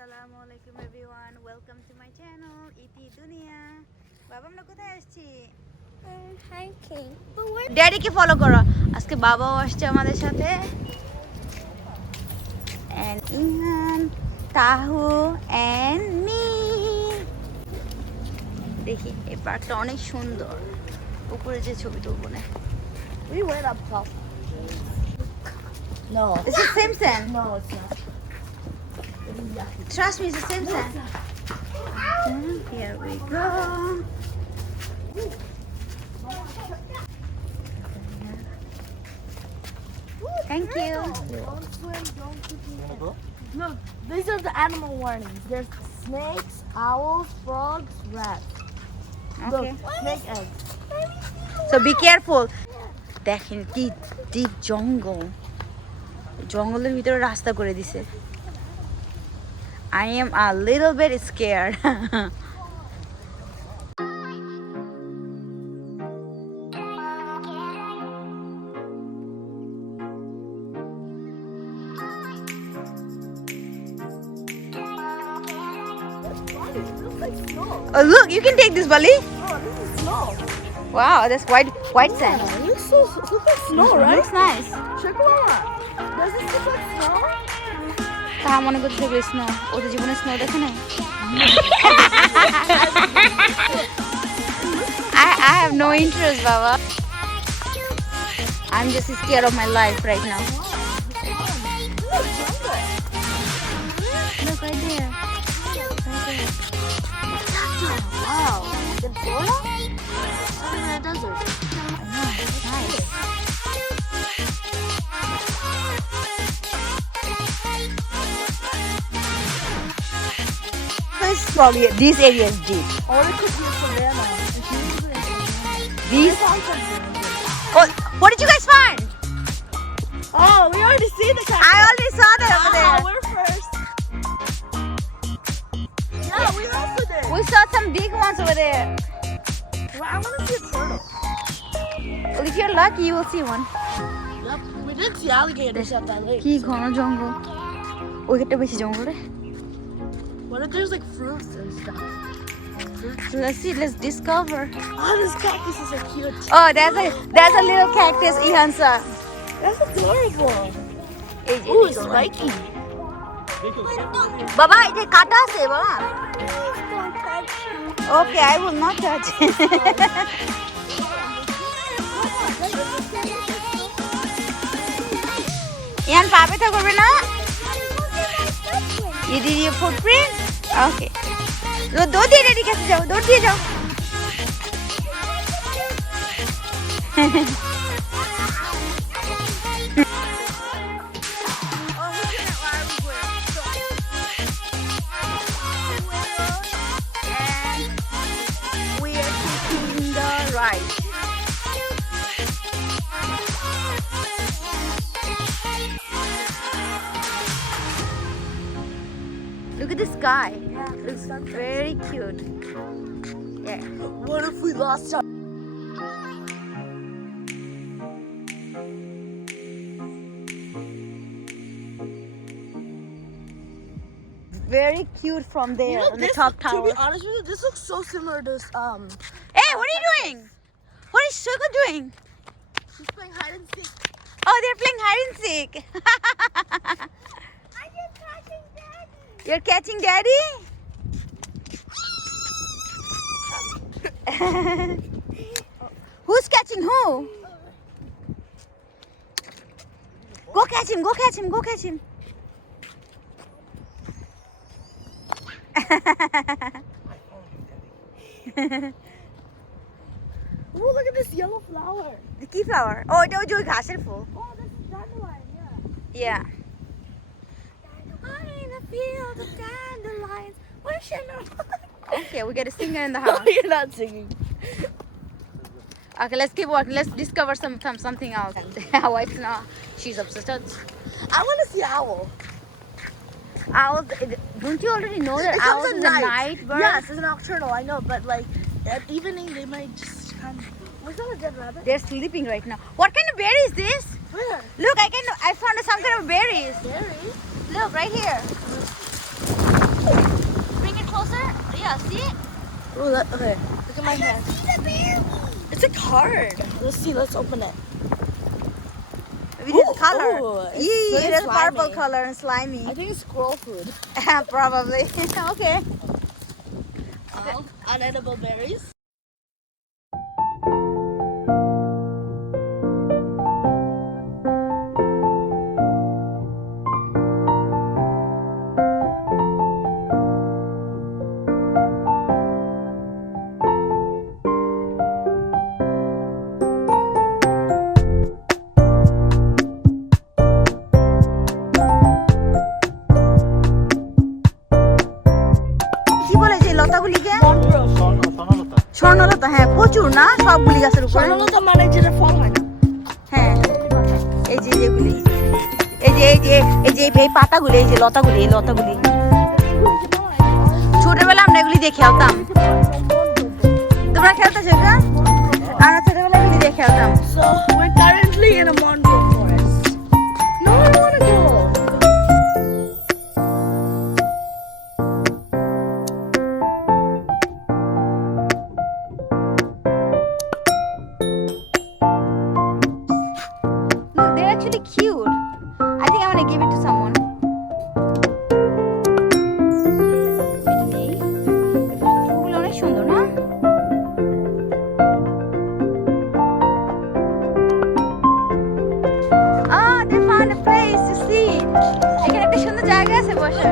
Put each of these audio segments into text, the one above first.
Assalamualaikum everyone. Welcome to my channel, Eity'r Dunia. বাবা আমরা কোথায় আসছি? Hiking. ড্যাডি কে ফলো করো। আজকে বাবাও আসছে আমাদের সাথে। And Ihan, Tahu and me. দেখি এই পার্কটা অনেক সুন্দর। উপরে যে ছবি তুলবো না। We went up top. No. Is it same sand? No, it's not. Trust me, it's the same sand. Here we go. Thank you. Don't swim, don't put me in. No, these are the animal warnings. There's snakes, owls, frogs, rats. Okay. Look, snake eggs. So be careful. দেখেন কি deep জঙ্গল, জঙ্গলের ভিতরে রাস্তা করে দিছে। I am a little bit scared. Oh look, you can take this, Bali. Oh, this is snow. Wow, that's white sand. It looks like snow, right? Looks nice. Check it out. Does this look like snow? তা মনে করতে হবে snow, ওদের জীবনে snow দেখে নাই। I have no interest, Baba. I'm just scared of my life right now. Look right there. Wow. In Florida? I'm in the desert. Nice. Probably this area is deep. Or it could be a savannah. These. Oh, what did you guys find? Oh, we already see the cactus. I already saw that over there. We're first. Yeah, we also did. We saw some big ones over there. Well, I want to see a turtle. Well, if you're lucky, you will see one. Yep, we did see alligators at that lake. কি ঘন জঙ্গল, ওইটা বেশি জঙ্গল রে। What if there's like fruits and stuff? So let's see, let's discover. Oh, this cactus is so cute. Oh, there's a little cactus, Ihansa. That's adorable. এই যে Ooh, it's spiky. বাবা এটা কাটা আছে বাবা। Okay, I will not touch. Ihan পাবে তো করবে না? You did your footprint? Okay. दो दिए रेडी कैसे जाओ, दो दिए जाओ। We are taking the right. Look at this guy. Yeah, Looks very cute. Yeah. What if we lost our... Very cute from there on the top To tower. be honest with you, this looks so similar to Hey, what are you doing? What is Shoko doing? she's playing hide and seek. Oh, they're playing hide and seek. I'm just catching daddy. You're catching daddy? Who's catching who? Go catch him, go catch him, go catch him. Ooh, look at this yellow flower. The key flower. Oh, এটা ওই যে ওই ঘাসের ফুল. Oh, this is dandelion, yeah. Yeah. I'm in a field of dandelions. Wishing Okay, we get a singer in the house. No, you're not singing. Okay, let's keep walking. Let's discover something else. Our wife's now, she's obsessed. I want to see owl. Owls, don't you already know that It's owls also is a night bird? Yes, it's a nocturnal, I know, but like at evening they might just come. Was that a dead rabbit? They're sleeping right now. What kind of berry is this? Where? Look, I found some kind of berries. Berries? Look, right here. Yeah, see it? Oh, okay. Look at my hand. It's like hard. Let's see. Let's open it. We did color. ooh, it's Yee, very it is purple slimy. color and slimy. I think it's squirrel food. Probably. Okay. Unedible berries. কি বলে যে লতাগুলিকে? Mangrove. স্বর্ণলতা, হ্যাঁ প্রচুর না সবগুলি গাছের উপরে। স্বর্ণলতা মানে যেটা ফল হয় না। হ্যাঁ এই যে যেগুলি এই পাতাগুলি, এই যে লতাগুলি, এই লতাগুলি ছোটবেলা আমরা এগুলি দেখে খেলতাম। তোমরা খেলতেছো এটা? আমরা ছোটবেলা এগুলি দেখে খেলতাম। So we're currently in a mangrove forest. No, I want to go. Look, they're actually cute. I think I want to give it to someone. এটা নেই। ফুলগুলো অনেক সুন্দর না? They found a place to sit. এখানে একটা সুন্দর জায়গা আছে বসার।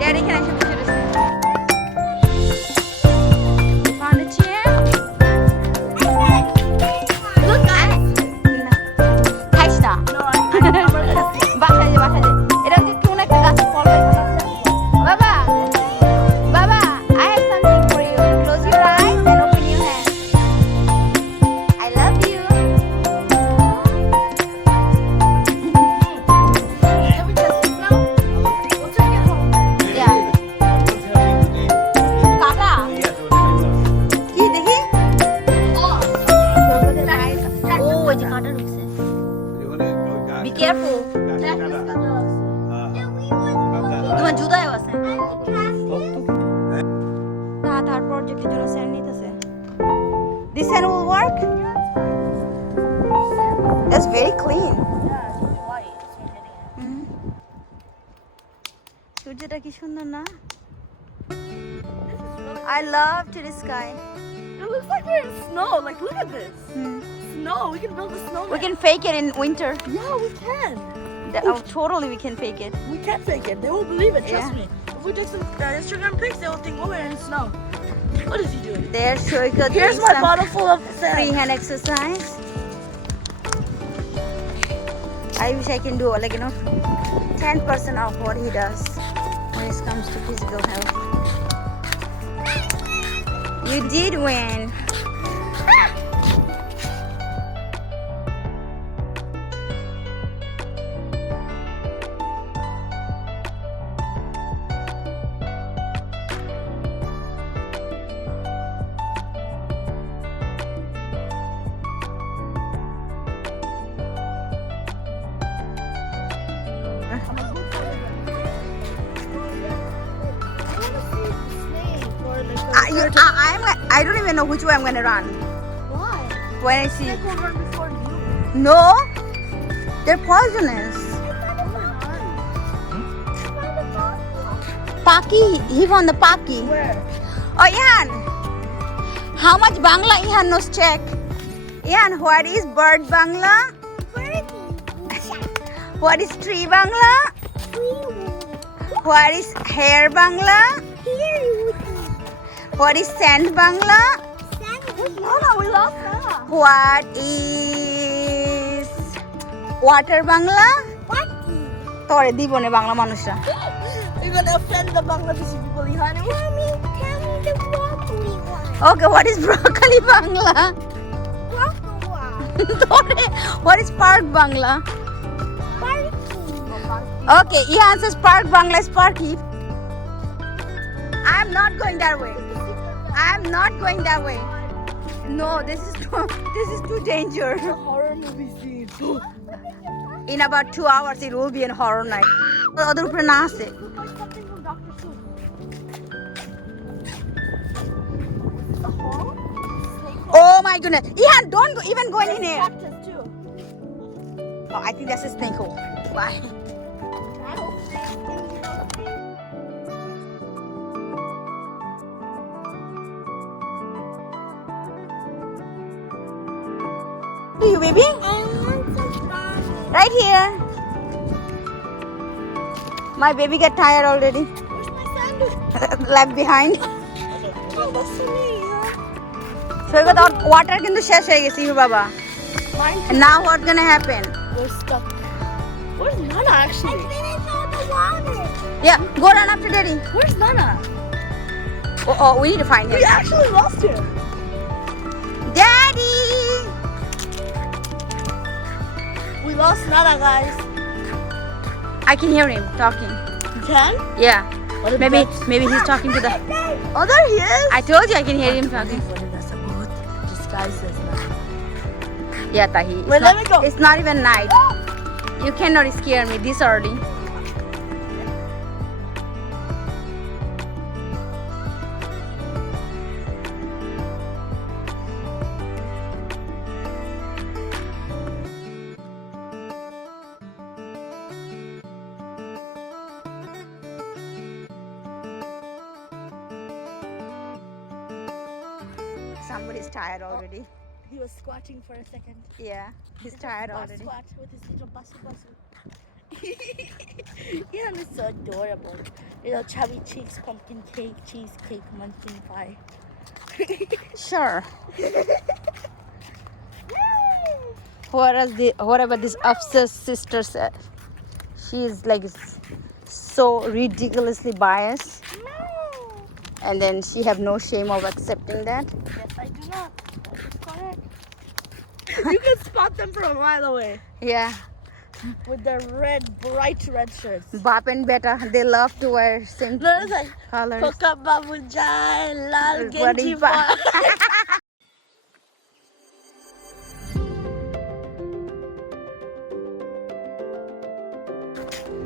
Dad এখানে এসে বসে রয়েছে। They found a chair. Look, খাইস না। বাসায় যে এটা হচ্ছে কোন একটা গাছের ফল হয়েছে। বাবা I have something for you. Close your eyes and open your hand. I love you. Can we test this now? We'll take it home. Yeah. কাটা কি দেখি? ও ওই যে কাটা ঢুকছে। Be careful. তোমার জুতায় আছে। তার প্রজেক্টের জন্য স্যান্ড নিতেছে। This sand will work? That's very clean. সূর্যটা কি সুন্দর না? I love to the sky. It looks like we're in snow. Like, look at this. Snow. We can build a snowman. We can fake it in winter. Yeah, we can. Totally we can fake it. We can fake it. They won't believe it. Trust Yeah. me. If we take some Instagram pics, they will think, oh, we're in snow. What is he doing? There's Shoika Here's doing my some bottle full of sand. free hand exercise. I wish I can do 10% of what he does when it comes to physical health. You did win. I don't even know which way I'm gonna run. Why? When I see Snake will run before you. no, they're poisonous. Paki, he found the Paki. Where? Oh, Ian, how much Bangla Ian knows? Check. Ian, what is bird Bangla? What is tree Bangla? What is hair Bangla? What is sand Bangla? Mama, we lost that. What is water Bangla? তোরে দিব না বাংলা মানুষরা। You're gonna offend the Bangladeshi people, honey. Mommy, tell me the broccoli one. Okay, what is broccoli Bangla? তোরে what is park Bangla? Okay, he answers park Bangla is parky. I'm not going that way. I'm not going that way. No, this is too dangerous. It's a horror movie scene. In about 2 hours, it will be a horror night. ওদের উপরে না আছে। Looks like something from Dr. Seuss. my goodness. Ihan, don't go, even go in here. Cactus too. Oh, I think that's a snake hole. Bye. Do you, baby? I want to fly. Right here. My baby get tired already. Where's my sandwich? Left behind. Oh, that's so neat. So we got water কিন্তু শেষ হয়ে গেছে বাবা. Mine And now what's gonna happen? We're stuck. Where's Nana actually? I finished all the water. Yeah, go run after daddy. Where's Nana? Oh, we need to find him. We actually lost her. Daddy! We lost Nana, guys. I can hear him talking. You can? Yeah. What if Maybe he's talking to the. Oh, there he is. I told you I can hear him talking. What if that's a good disguise as Nana? Yeah, Tahi. Wait, let me go. It's not even night. You cannot scare me this early. Somebody's tired already. He was squatching for a second. Yeah, he's tired already. Squat with his little bustle. Yeah, it's so adorable. Little chubby cheeks, pumpkin cake, cheesecake, munchkin pie. Sure. Whatever this obsessed sister said. She is like so ridiculously biased. No. And then she have no shame of accepting that. Yes, I do not. That is correct. You can spot them from a mile away Yeah. with their bright red shirts. Bap and Beta, they love to wear same No, it's like colors. Coca Babu Jai, Lal Genji Wadipa.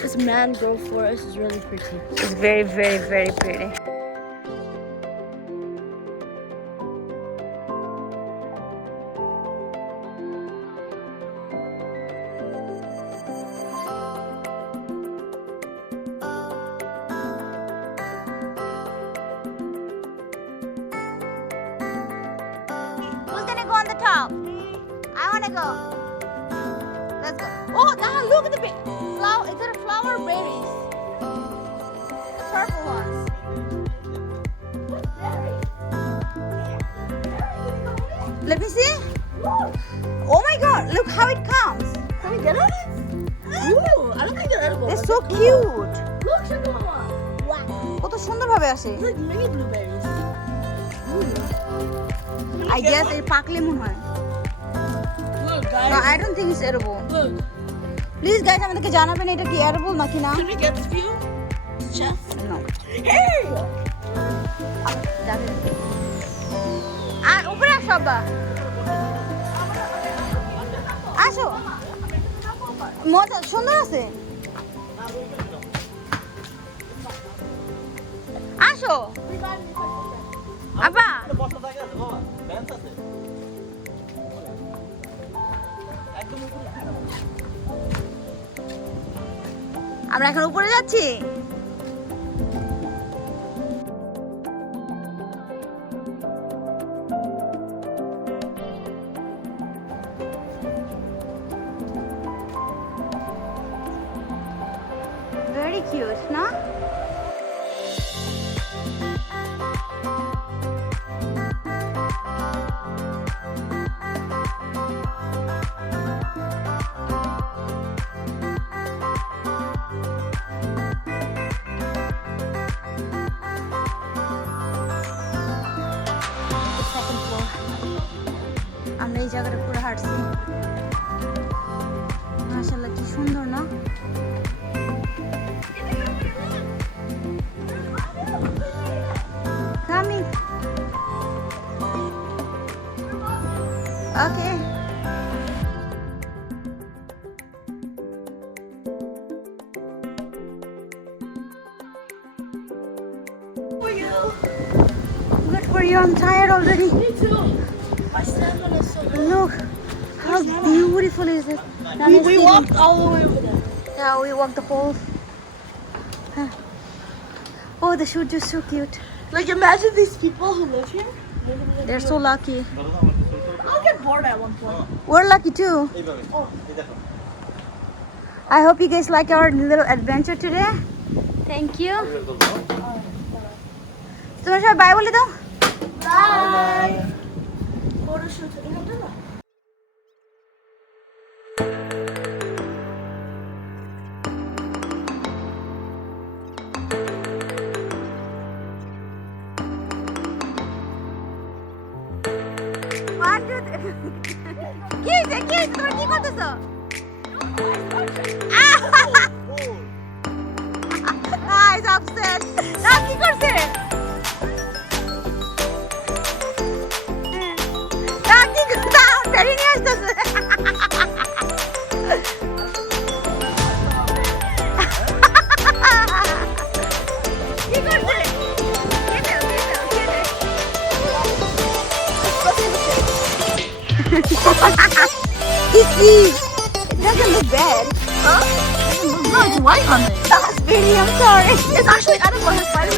This mangrove forest is really pretty. It's very, very, very pretty. Who's gonna go on the top? I wanna go. Let's go. Oh, now look at the flower. Is there flower berries? The purple ones. Let me see. Oh my God! Look how it comes. Can we get on it? Ooh, I don't think they're edible. They're so cute. Look, sugar mama. Wow. কত সুন্দর ভাবে আসে। It's like mini blueberries. I guess it পাকলে মনে হয়। Look, No, guys. I don't think it's edible. Look. Please guys, আমাদেরকে জানাবেন এটা কি edible নাকি না? Can we get this view? Chef. No. Hey! যাবে। আর উপরে আসো আব্বা। আসো। মজা সুন্দর আছে। আসো। আব্বা। আমরা এখন উপরে যাচ্ছি। Very cute, না? Second floor. আমরা এই জায়গাটা পুরো হাঁটছি। মাশাআল্লাহ কি সুন্দর না? Coming. Okay. For you. Good for you. I'm tired already. Me too. My salmon is so good. Look, how beautiful is it? We walked all the way over there. Yeah, we walked the whole. Oh, the shoot is so cute. Like, imagine these people who live here. They're so lucky. I'll get bored at one point. We're lucky too. Oh. I hope you guys like our little adventure today. Thank you. তোমার সবাই by বলে দাও। Bye. Photo shoot. One, two, three. কি হয়েছে? কি হয়েছে? তোমরা কি করতেছো? He's upset. না কি করছে? না কি করছে? ড্যাডি নিয়ে আসতেছে। কি করছে? It doesn't look bad. No, it's white on it. That's pretty, I'm sorry. It's actually edible. It has vitamin